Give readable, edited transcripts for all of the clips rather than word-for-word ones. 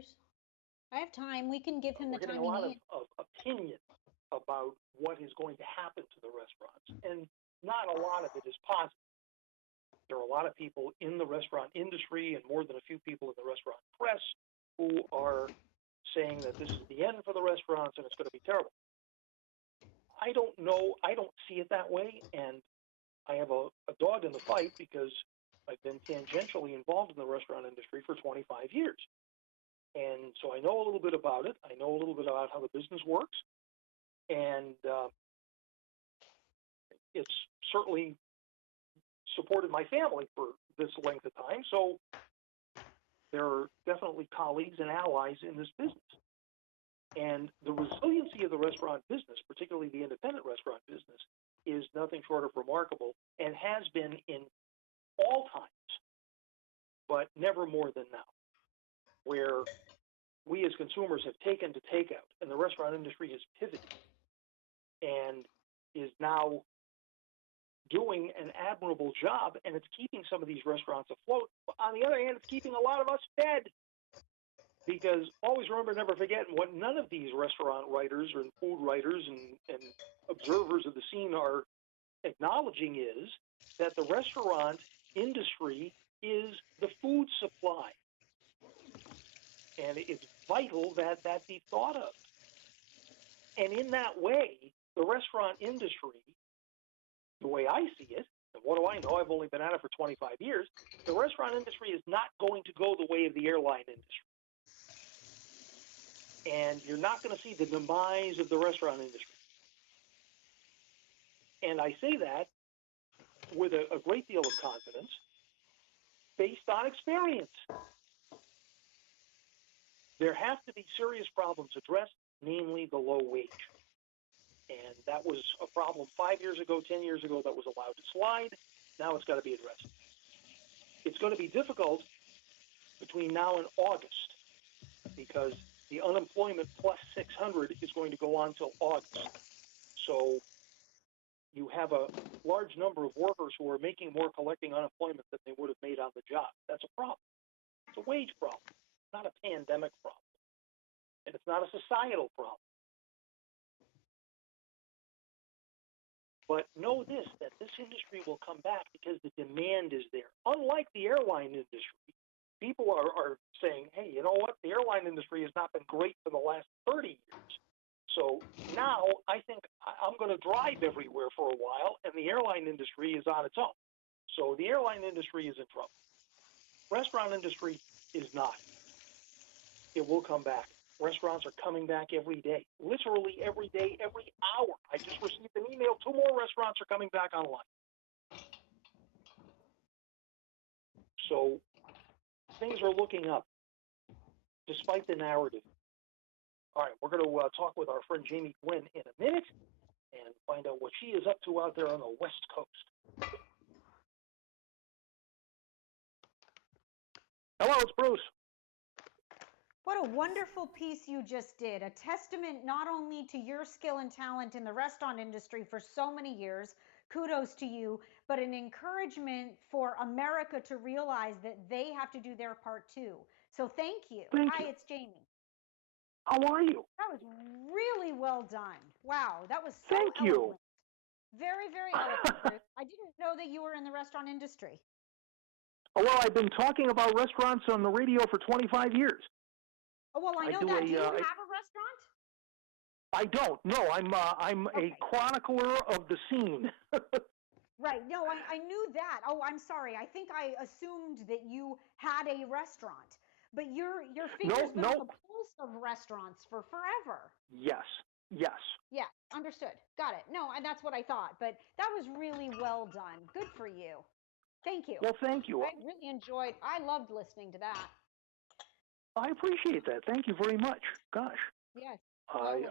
worries. I have time. We can give him we're the getting a time he lot needs. of opinion about what is going to happen to the restaurants, and not a lot of it is positive. There are a lot of people in the restaurant industry and more than a few people in the restaurant press who are saying that this is the end for the restaurants and it's going to be terrible. I don't know. I don't see it that way, and I have a dog in the fight because I've been tangentially involved in the restaurant industry for 25 years. And so I know a little bit about it. I know a little bit about how the business works. And it's certainly supported my family for this length of time. So there are definitely colleagues and allies in this business. And the resiliency of the restaurant business, particularly the independent restaurant business, is nothing short of remarkable and has been in all times, but never more than now, where we as consumers have taken to takeout, and the restaurant industry has pivoted and is now doing an admirable job, and it's keeping some of these restaurants afloat. But on the other hand, it's keeping a lot of us fed, because always remember, never forget, what none of these restaurant writers and food writers and observers of the scene are acknowledging is that the restaurant industry is the food supply. And it's vital that that be thought of. And in that way, the restaurant industry, the way I see it, and what do I know? I've only been at it for 25 years. The restaurant industry is not going to go the way of the airline industry. And you're not going to see the demise of the restaurant industry. And I say that with a great deal of confidence based on experience. There have to be serious problems addressed, namely the low wage. And that was a problem 5 years ago, 10 years ago, that was allowed to slide. Now it's got to be addressed. It's going to be difficult between now and August because the unemployment plus 600 is going to go on till August. So you have a large number of workers who are making more collecting unemployment than they would have made on the job. That's a problem. It's a wage problem, not a pandemic problem. And it's not a societal problem. But know this, that this industry will come back because the demand is there. Unlike the airline industry, people are saying, hey, you know what? The airline industry has not been great for the last 30 years. So now I think I'm going to drive everywhere for a while, and the airline industry is on its own. So the airline industry is in trouble. Restaurant industry is not. It will come back. Restaurants are coming back every day, literally every day, every hour. I just received an email, 2 more restaurants are coming back online. So things are looking up, despite the narrative. All right, we're going to talk with our friend Jamie Gwen in a minute and find out what she is up to out there on the West Coast. Hello, it's Bruce. What a wonderful piece you just did. A testament not only to your skill and talent in the restaurant industry for so many years, kudos to you, but an encouragement for America to realize that they have to do their part too. So thank you. Hi, it's Jamie. How are you? That was really well done. Wow, that was so Thank eloquent. you. Very, very eloquent, Bruce. I didn't know that you were in the restaurant industry. Oh, well, I've been talking about restaurants on the radio for 25 years. Oh, well, I know that. Do you have a restaurant? I don't. No, I'm Okay. a chronicler of the scene. Right. No, I knew that. Oh, I'm sorry. I think I assumed that you had a restaurant. But your finger's been on the pulse of restaurants for forever. Yes. Yes. Yeah, understood. Got it. No, and that's what I thought. But that was really well done. Good for you. Thank you. Well, thank you. I really enjoyed. I loved listening to that. I appreciate that. Thank you very much. Gosh. Yes. I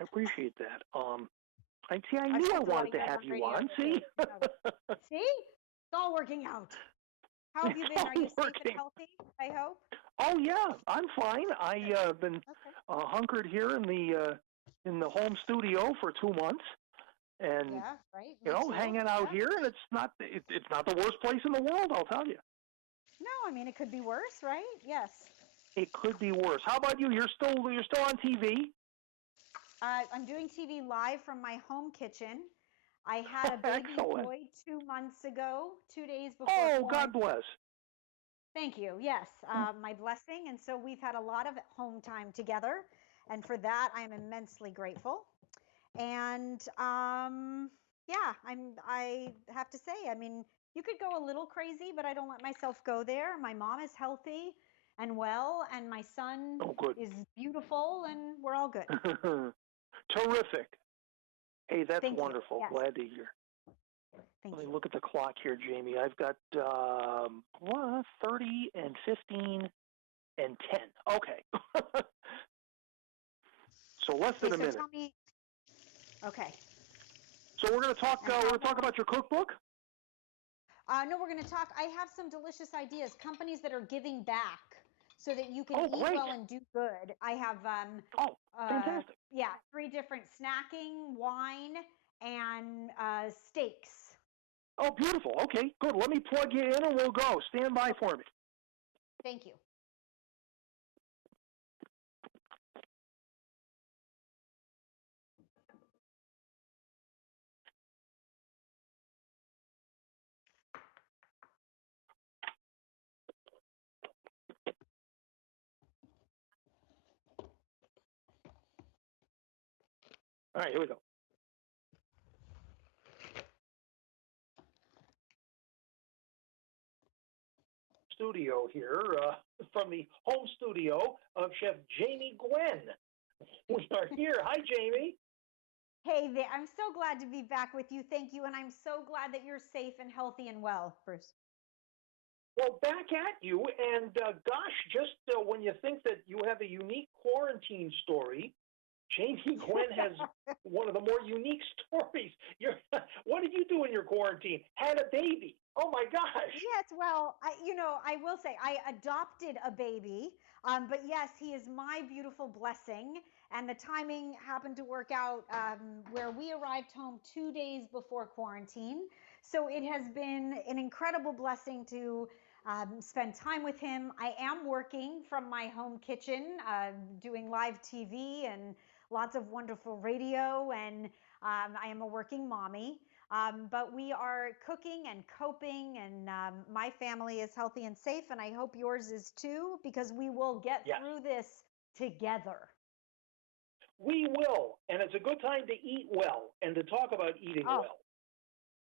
appreciate that. I knew I wanted to have you on. See? See? It's all working out. How have you been? Are you safe and healthy, I hope? Oh, yeah. I'm fine. I've been hunkered here in the home studio for 2 months. And, yeah, right. hanging out here, and it's not the worst place in the world, I'll tell you. No, I mean, it could be worse, right? Yes. It could be worse. How about you? You're still on TV. I'm doing TV live from my home kitchen. I had a baby Excellent. boy 2 months ago, 2 days before Oh, God quarantine. bless. Thank you. Yes, my blessing. And so we've had a lot of home time together. And for that, I am immensely grateful. And yeah, I have to say, I mean, you could go a little crazy, but I don't let myself go there. My mom is healthy and well, and my son Oh, good. is beautiful, and we're all good. Terrific. Hey, that's Thank you. wonderful. Yes, Glad to hear. thank Let me you. look at the clock here, Jamie. I've got 30 and 15 and 10. Okay. So less Okay, than a so minute. tell me. Okay. So we're going to talk. And We're how going to talk about your cookbook. No, we're going to talk. I have some delicious ideas, companies that are giving back so that you can Oh, eat great. well and do good. I have, Oh, fantastic. yeah, 3 different snacking, wine, and steaks. Oh, beautiful. Okay, good. Let me plug you in and we'll go. Stand by for me. Thank you. All right, here we go. Studio here from the home studio of Chef Jamie Gwen. We are here. Hi, Jamie. Hey there. I'm so glad to be back with you. Thank you. And I'm so glad that you're safe and healthy and well, Bruce. Well, back at you. And gosh, just when you think that you have a unique quarantine story, Jamie Gwen has one of the more unique stories. What did you do in your quarantine? Had a baby. Oh my gosh. Yes, well, I will say I adopted a baby, but yes, he is my beautiful blessing. And the timing happened to work out where we arrived home 2 days before quarantine. So it has been an incredible blessing to spend time with him. I am working from my home kitchen, doing live TV and lots of wonderful radio, and I am a working mommy. But we are cooking and coping, and my family is healthy and safe, and I hope yours is too, because we will get Yes, through this together. we will. And it's a good time to eat well and to talk about eating Oh, well.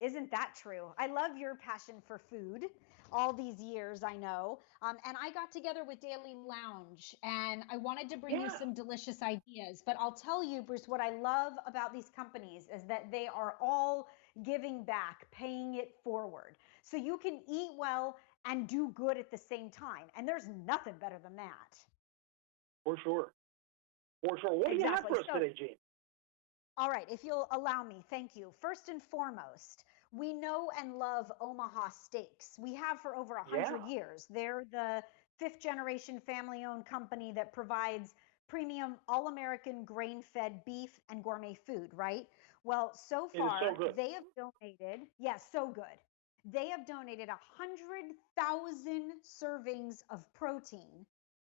isn't that true? I love your passion for food all these years, I know. And I got together with Daily Lounge and I wanted to bring you Yeah. some delicious ideas. But I'll tell you, Bruce, what I love about these companies is that they are all giving back, paying it forward. So you can eat well and do good at the same time. And there's nothing better than that. For sure. For sure. What do you have Exactly. for us So today, Gene? all right, if you'll allow me, thank you. First and foremost, we know and love Omaha Steaks. We have for over Yeah. 100 years. They're the fifth generation family owned company that provides premium all American grain fed beef and gourmet food, right? Well, so It is so far, good. they have donated, yes, so good. They have donated 100,000 servings of protein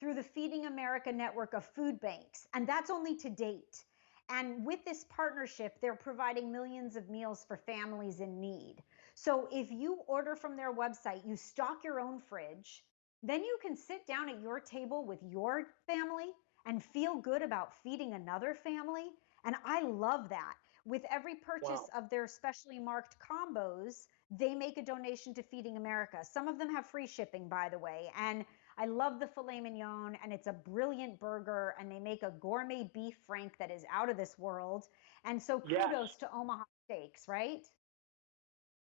through the Feeding America network of food banks. And that's only to date. And with this partnership, they're providing millions of meals for families in need. So if you order from their website, you stock your own fridge, then you can sit down at your table with your family and feel good about feeding another family. And I love that. With every purchase Wow. of their specially marked combos, they make a donation to Feeding America. Some of them have free shipping, by the way. And I love the filet mignon, and it's a brilliant burger, and they make a gourmet beef frank that is out of this world. And so Yes. kudos to Omaha Steaks, right?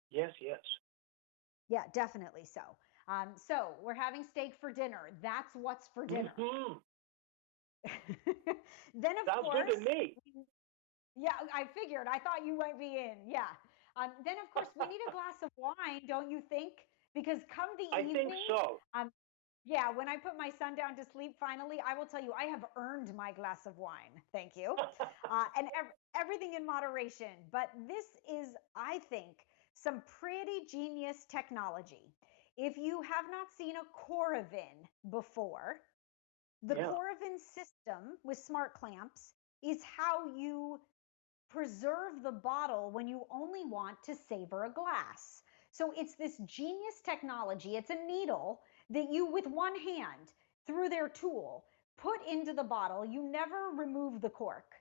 Yes, yes. Yeah, definitely so. So we're having steak for dinner. That's what's for dinner. Mm-hmm. Then, of Sounds good course, to me. yeah, I figured. I thought you might be in. Yeah. Then, of course, we need a glass of wine, don't you think? Because come the I think evening, so. yeah, when I put my son down to sleep finally, I will tell you, I have earned my glass of wine. Thank you. And everything in moderation. But this is, I think, some pretty genius technology. If you have not seen a Coravin before, the Yeah. Coravin system with smart clamps is how you preserve the bottle when you only want to savor a glass. So it's this genius technology. It's a needle that you, with one hand, through their tool, put into the bottle. You never remove the cork.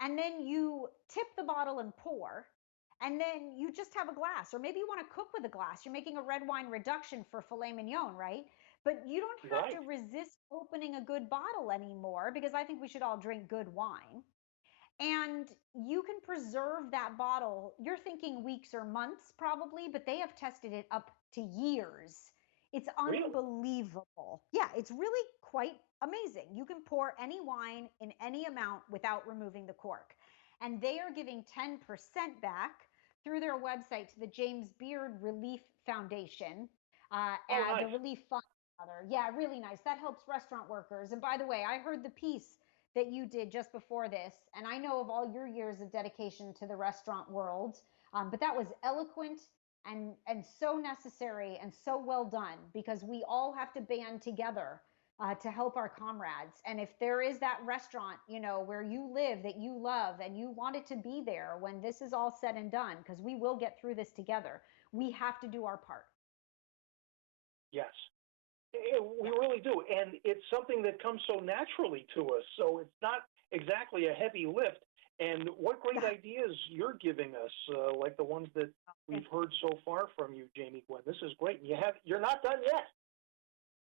And then you tip the bottle and pour. And then you just have a glass. Or maybe you want to cook with a glass. You're making a red wine reduction for filet mignon, right? But you don't have Right. to resist opening a good bottle anymore, because I think we should all drink good wine. And you can preserve that bottle. You're thinking weeks or months probably, but they have tested it up to years. It's Really? unbelievable. Yeah, it's really quite amazing. You can pour any wine in any amount without removing the cork. And they are giving 10% back through their website to the James Beard Relief Foundation, Oh, the nice. Relief Fund, rather. Yeah, really nice. That helps restaurant workers. And by the way, I heard the piece that you did just before this, and I know of all your years of dedication to the restaurant world, but that was eloquent and so necessary and so well done, because we all have to band together to help our comrades. And if there is that restaurant, where you live that you love and you want it to be there when this is all said and done, because we will get through this together, we have to do our part. Yes. We really do. And it's something that comes so naturally to us. So it's not exactly a heavy lift. And what great ideas you're giving us, like the ones that we've heard so far from you, Jamie Gwen. This is great. And you're not done yet.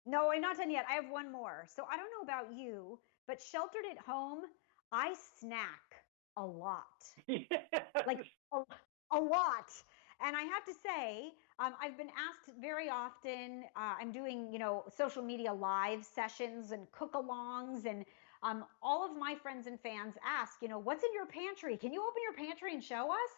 No, I'm not done yet. I have one more. So I don't know about you, but sheltered at home, I snack a lot, like Yes. a lot. And I have to say, I've been asked very often. I'm doing, social media live sessions and cook-alongs, and all of my friends and fans ask, what's in your pantry? Can you open your pantry and show us?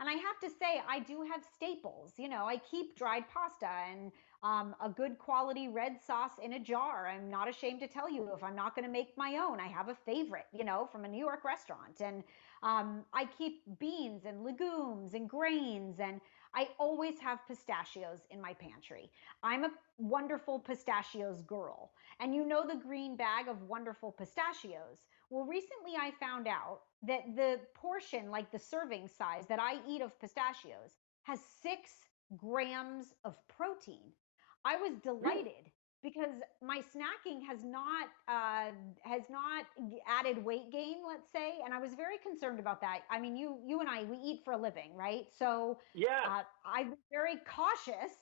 And I have to say, I do have staples. I keep dried pasta and a good quality red sauce in a jar. I'm not ashamed to tell you, if I'm not going to make my own, I have a favorite, from a New York restaurant. And I keep beans and legumes and grains, and I always have pistachios in my pantry. I'm a wonderful pistachios girl. And the green bag of wonderful pistachios. Well, recently I found out that the portion, like the serving size that I eat of pistachios, has 6 grams of protein. I was Really? delighted because my snacking has not added weight gain, let's say, and I was very concerned about that. I mean, you and I, we eat for a living, right? So Yes. I'm very cautious,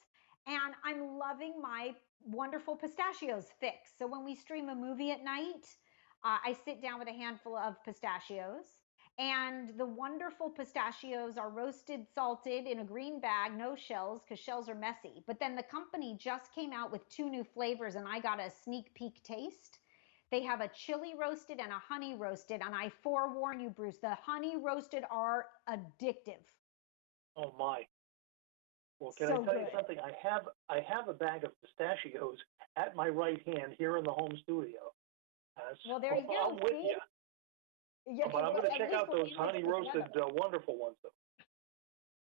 and I'm loving my wonderful pistachios fix. So when we stream a movie at night, I sit down with a handful of pistachios. And the wonderful pistachios are roasted, salted in a green bag, no shells, because shells are messy. But then the company just came out with 2 new flavors, and I got a sneak peek taste. They have a chili roasted and a honey roasted. And I forewarn you, Bruce, the honey roasted are addictive. Oh, my. Well, can I So tell you good. something? I have a bag of pistachios at my right hand here in the home studio. Well, there you I'm go. with See? you. Yeah, But I'm going to at check least out we're those in this honey roasted, together. wonderful ones, though.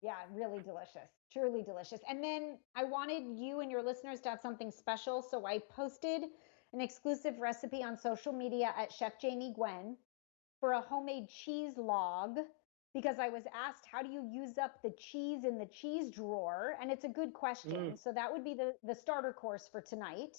Yeah, really delicious. Truly delicious. And then I wanted you and your listeners to have something special. So I posted an exclusive recipe on social media at Chef Jamie Gwen for a homemade cheese log, because I was asked, how do you use up the cheese in the cheese drawer? And it's a good Mm. question. So that would be the starter course for tonight.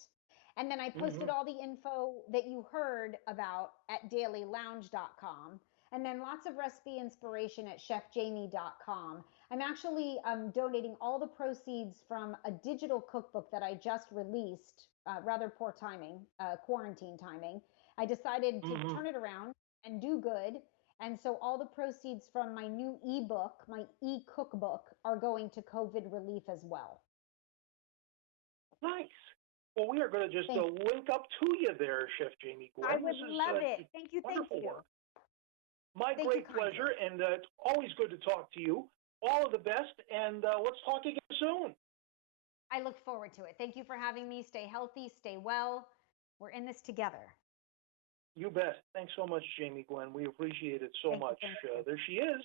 And then I posted Hmm. all the info that you heard about at dailylounge.com. And then lots of recipe inspiration at chefjamie.com. I'm actually donating all the proceeds from a digital cookbook that I just released, rather poor timing, quarantine timing. I decided to Hmm. turn it around and do good. And so all the proceeds from my new ebook, my e-cookbook, are going to COVID relief as well. Nice. Well, we are going to just Thank link up to you there, Chef Jamie I Gwen. This would is love it. Thank you. Thank wonderful you. work. My Thank you great kindly. pleasure, and it's always good to talk to you. All of the best, and let's talk again soon. I look forward to it. Thank you for having me. Stay healthy, stay well. We're in this together. You bet. Thanks so much, Jamie Gwen. We appreciate it so Thank you. much. Thank you. There she is,